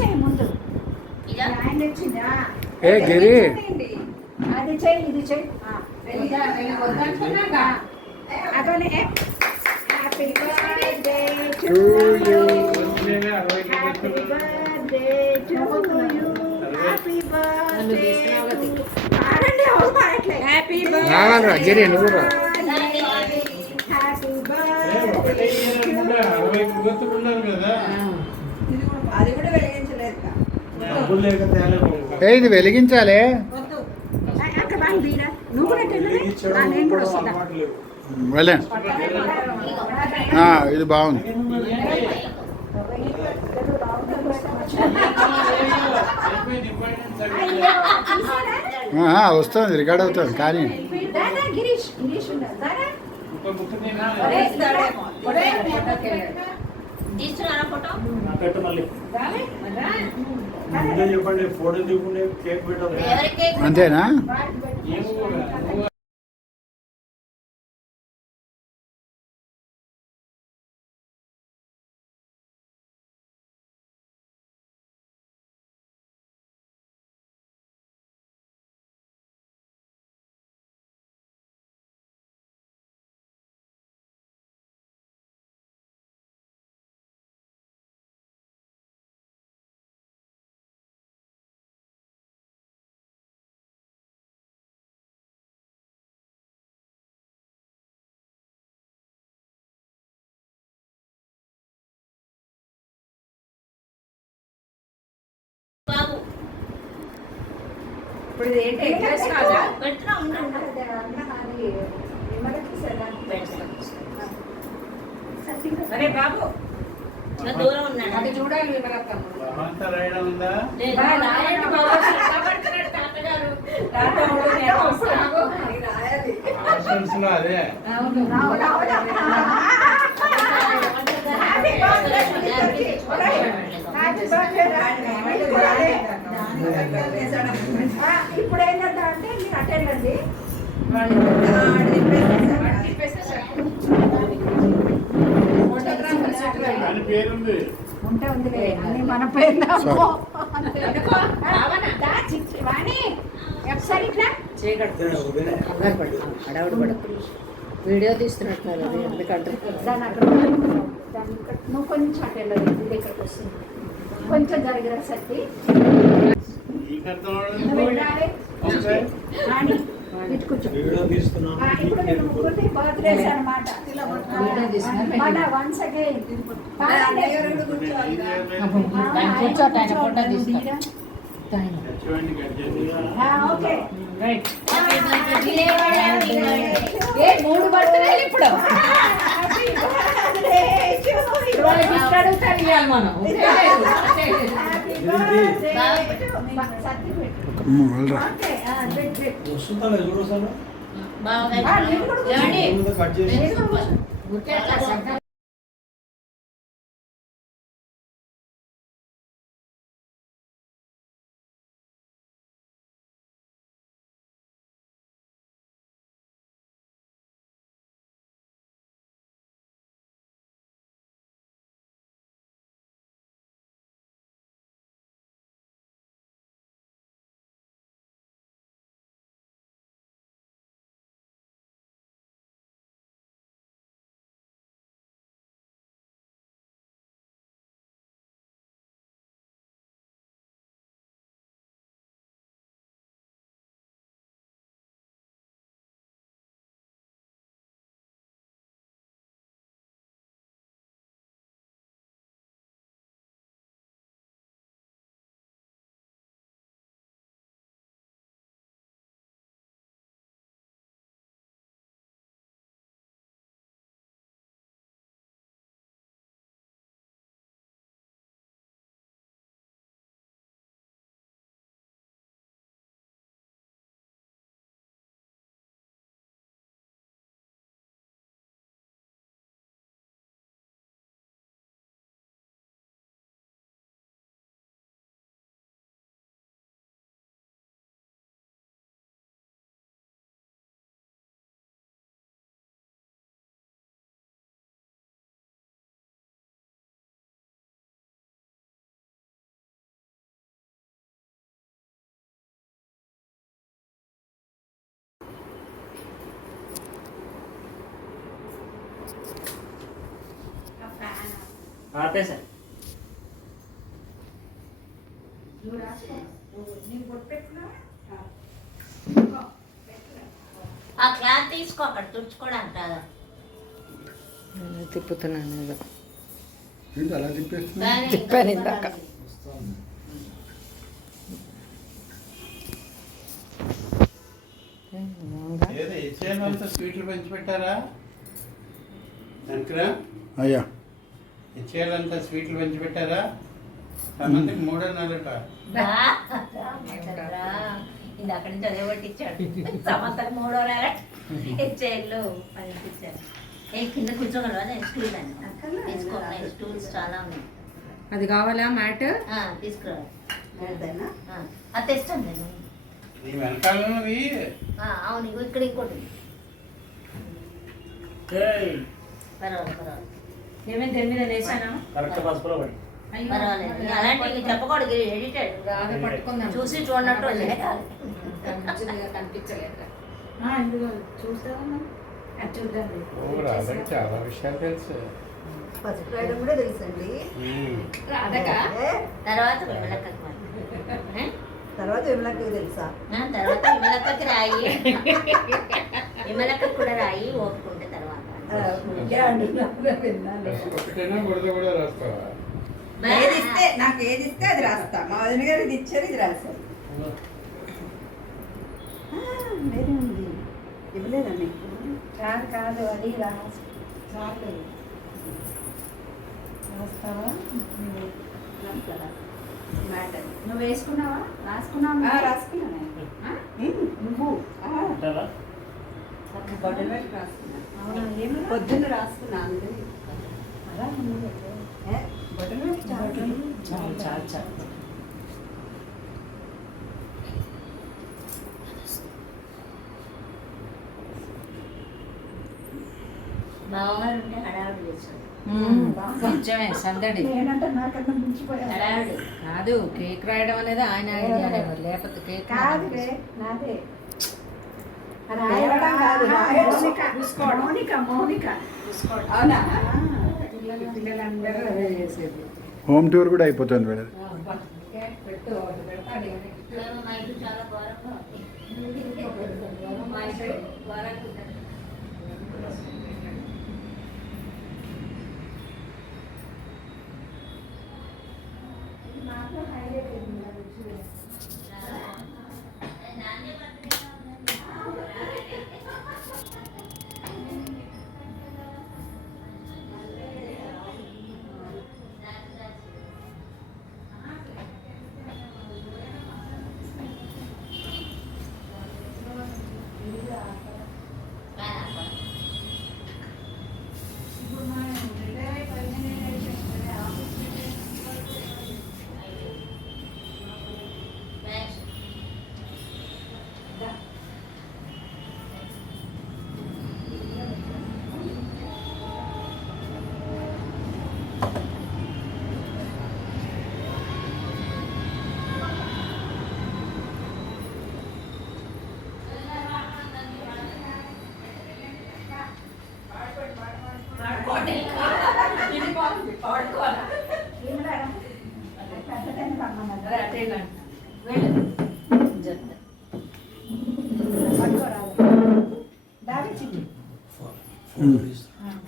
చేయి ముందు ఆయన వచ్చిందా ఏ గిరి అది చెయ్యి ఇది చెయ్యి అతనే happy birthday to you happy birthday to you happy birthday ఆడండి అవసరం హ్యాపీ రావాలరా గిరి నువ్వు రా హ్యాపీ బర్త్డే అది కూడా వెలిగించలేదు ఇది వెలిగించాలి. అక్కడ బాగా బీరా నువ్వు కూడా నేను కూడా వస్తుందా వెళ్ళే ఇది బాగుంది. వస్తుంది రికార్డ్ అవుతుంది కానీ చెప్పండి ఫోటో తీసుకునే కేక్ పెట్టాలి అంతేనా. ఇప్పుడు ఇది ఏంటి అరే బాబు దూరం ఉన్నాడు అది చూడాలి ఇప్పుడు ఏం చేద్దాం అంటే మీరు అటెండండి ఉంటే ఉంది మన పేరు వీడియో తీస్తున్నట్టు ఎందుకంటే దాని అక్కడ నువ్వు కొంచెం అటెండ్ ఇది ఇక్కడికి వస్తుంది కొంచెం జరిగిన సత్తి ఇప్పుడు నేను ముగ్గురిని బర్త్డేస్ అనమాట వన్స్ అగైన్ మూడు బర్త్డేలు ఇప్పుడు మనం బాగా ఆపేసా. నువ్వు రాసుకో. నీకు బొట్టు పెట్టుకున్నావా? ఆ క్లాత్ తీసుకో, అక్కడ తుడుచుకోవడానికి రాదా? తిప్పుతున్నాను ఏదో. ఏంటి అలా తిప్పేస్తున్నా? తిప్పాను ఇందాక. ఏదో ఇచ్చేయండి వాళ్ళతో స్వీట్లు పంచి పెట్టారా శంకరా? అయ్యా ఇచ్చేయాలంతా స్వీట్లు పంచి పెట్టారా? సంబంధికి 3 నెలట. ఇది అక్కడి నుంచి అదే పట్టించాడు. సంవత్సరం 3వ నెల ఇచ్చేళ్ళు పంపించాడు. ఏ కింద కూర్చోగలవా? నేను స్టూల్ అని తీసుకో, స్టూల్స్ చాలా ఉన్నాయి. అది కావాలా మ్యాట్? తీసుకురా. అది తెస్తాను నేను. నీ వెనకాలన్నది అవును, ఇగో ఇక్కడ ఇంకోటి. ఏయ్, పర్వాలేదు పర్వాలేదు ఏమైంది దేని మీద వేసానా? కరెక్ట్ పసుపులో పడి. పర్వాలేదు. అలాంటివి చెప్పకూడదు, ఎడిటెడ్. బాగా పట్టుకుందాం. చూసి చూడనట్టు వదిలేయాలి. కనిపించలేదు. ఇందులో చూస్తావా? అది చూద్దాం. ఓ రాధకి చాలా విషయాలు తెలుసు. పసుపు రాయడం కూడా తెలుసండి. రాధకా? తర్వాత విమలక్కకి మరి. తర్వాత విమలకి తెలుసా? తర్వాత విమలక్కకి రాయి, విమలక్కకి కూడా రాయి, ఓపుకుంటే తర్వాత. ఒకటైనా బురద కూడా రాస్తావా? నాకు ఏది ఇస్తే అది రాస్తా. మా వదిన గారు ఇది ఇచ్చారు, ఇది రాశారు. వేరే ఉంది, ఇవ్వలేదా మీకు? కాదు అది రాలేదు. రాస్తావా? మ్యాటర్ నువ్వు వేసుకున్నావా? రాసుకున్నావా? రాసుకున్నాను. నువ్వు అంటారా? బొట్టలు పెట్టి రాసుకున్నాను. అవునా? ఏమన్నా? పొద్దున్న రాసుకున్నాను. అలా ఉంది. బొట్టలు పెట్టి చాలు చాలు చాలు. బావగారు ఉంటే హడావుడి చేస్తాడు. కొంచెమే సందడి. నేనంటే నాకన్నా మించిపోయాను. హడావుడి కాదు, కేక్ రాయడం అనేది ఆయన ఐడియానే, లేకపోతే కేక్ కాదులే, నాదే. రాయడం కాదు, రాయడం. మౌనిక అవునా? పిల్లలందరూ అదే చేసేది. హోమ్ టూర్ కూడా అయిపోతుంది వీళ్ళది. పెట్టు, ఒకటి పెడతాడు. మా ఇల్లు చాలా ఘోరంగా ఉంది. మా ఇల్లు ఘోరంగా ఉంటుంది.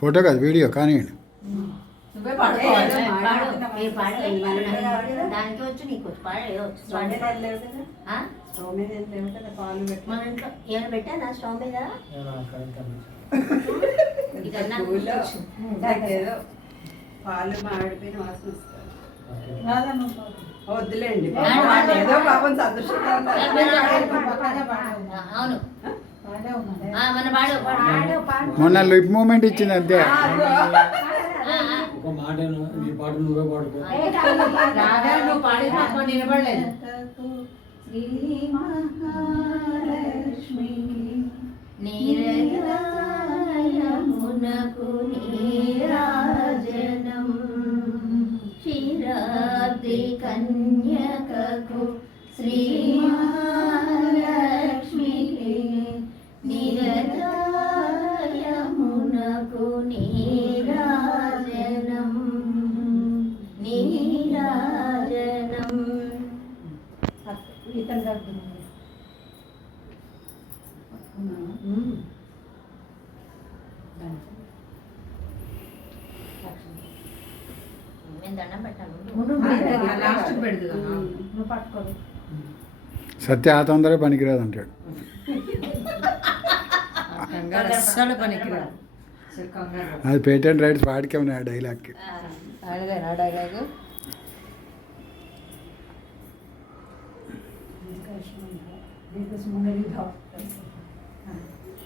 ఫోటో కాదు, వీడియో కానివ్వండి. నువ్వే పాడుకోవాలి. మీరు పాడలేదు, దానికి వచ్చు, నీకు వచ్చు, పాడవచ్చు. స్టవ్ మీద ఏం లేవు కదా, పాలు పెట్టి. మన ఇంట్లో ఏమైనా పెట్టానా స్టవ్ మీద? ఇదన్నా ఏదో పాలు మాడిపోయిన వాసన వస్తారు. వద్దులేండి, ఏదో పాపం సంతోషంగా అవును. మన పాడు మొన్న లిప్ మూమెంట్ ఇచ్చింది అంతే. ఒక మాట నీ పాట నువ్వే పాడుకో. రాధా నువ్వు పాడి మాకు నిలబడలేదు. శ్రీ మహాలక్ష్మి నీరమునకు నీరాజనం క్షీరాబ్ది కన్యకకు శ్రీ మహాలక్ష్మికి నిరదాయమునకు నీరాజనం ఇక్కడ దగ్గర మేము దండం పెట్టాను. లాస్ట్ పెడదు కదా. నువ్వు పట్టుకోదు. సత్య ఆ తొందర పనికిరాదు అంటాడు. కంగారు అస్సలు పనికిరాదు. అసలు కంగారు. అది పేటెంట్ రైట్స్ వాడికే ఉన్నాయి ఆ డైలాగ్కి. అడగాను ఆ డైలాగు.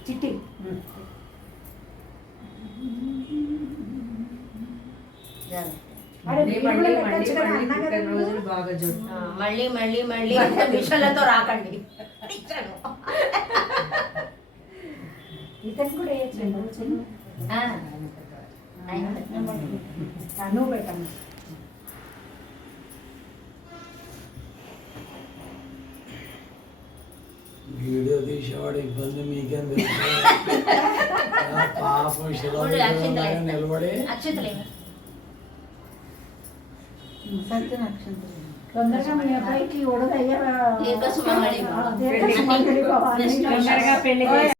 చిట్టి అరే, మళ్ళీ మీరు మళ్ళీ కూడా మళ్ళీ పెట్టొచ్చు కదా, మళ్ళీ అన్నా కదా 15 నువ్వు. రోజులు బాగా చూడు. మళ్ళీ మళ్ళీ మళ్ళీ మిషన్లతో రాకండి. ఇతను కూడా వేయచ్చండి చిన్న. ఆ, అయింది. నువ్వు పెట్టండి. వీడియో తీసేవాడు ఇబ్బంది మీకేం తెలుసు? పాపం ఇప్పుడు అక్షింతలు నిలబడి అక్షింతలు తొందరగా మీ అబ్బాయికి ఉడదయ్యా దీర్ఘసుమంగళి. తొందరగా పెళ్లి చేసి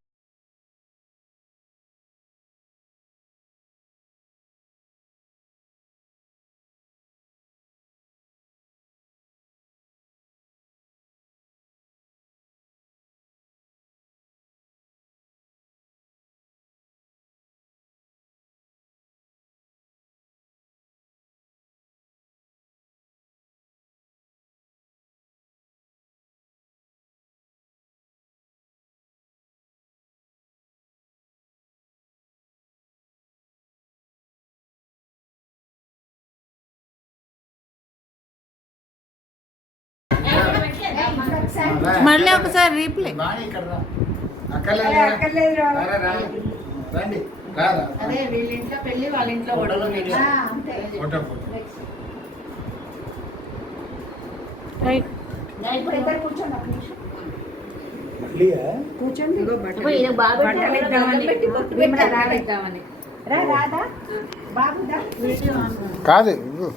మళ్ళీ ఒకసారి రీప్లే. వాణి ఇక్కడ రా. అక్కర్లేదు రా. అక్కర్లేదురా. రా, రా. రండి రా, రా. అదే వీళ్ళ ఇంట్లో పెళ్లి వాళ్ళ ఇంట్లో ఫోటోలో కూడా వీడియో. అంతే. Photo photo. ఇప్పుడు ఇద్దరు కూర్చోండి ఒక నిమిషం. మళ్ళీయా? కూర్చోండి. ఇది బాగా బట్టలు ఇద్దామని రా రాదా బాబుదా. కాదు ఇవ్వు.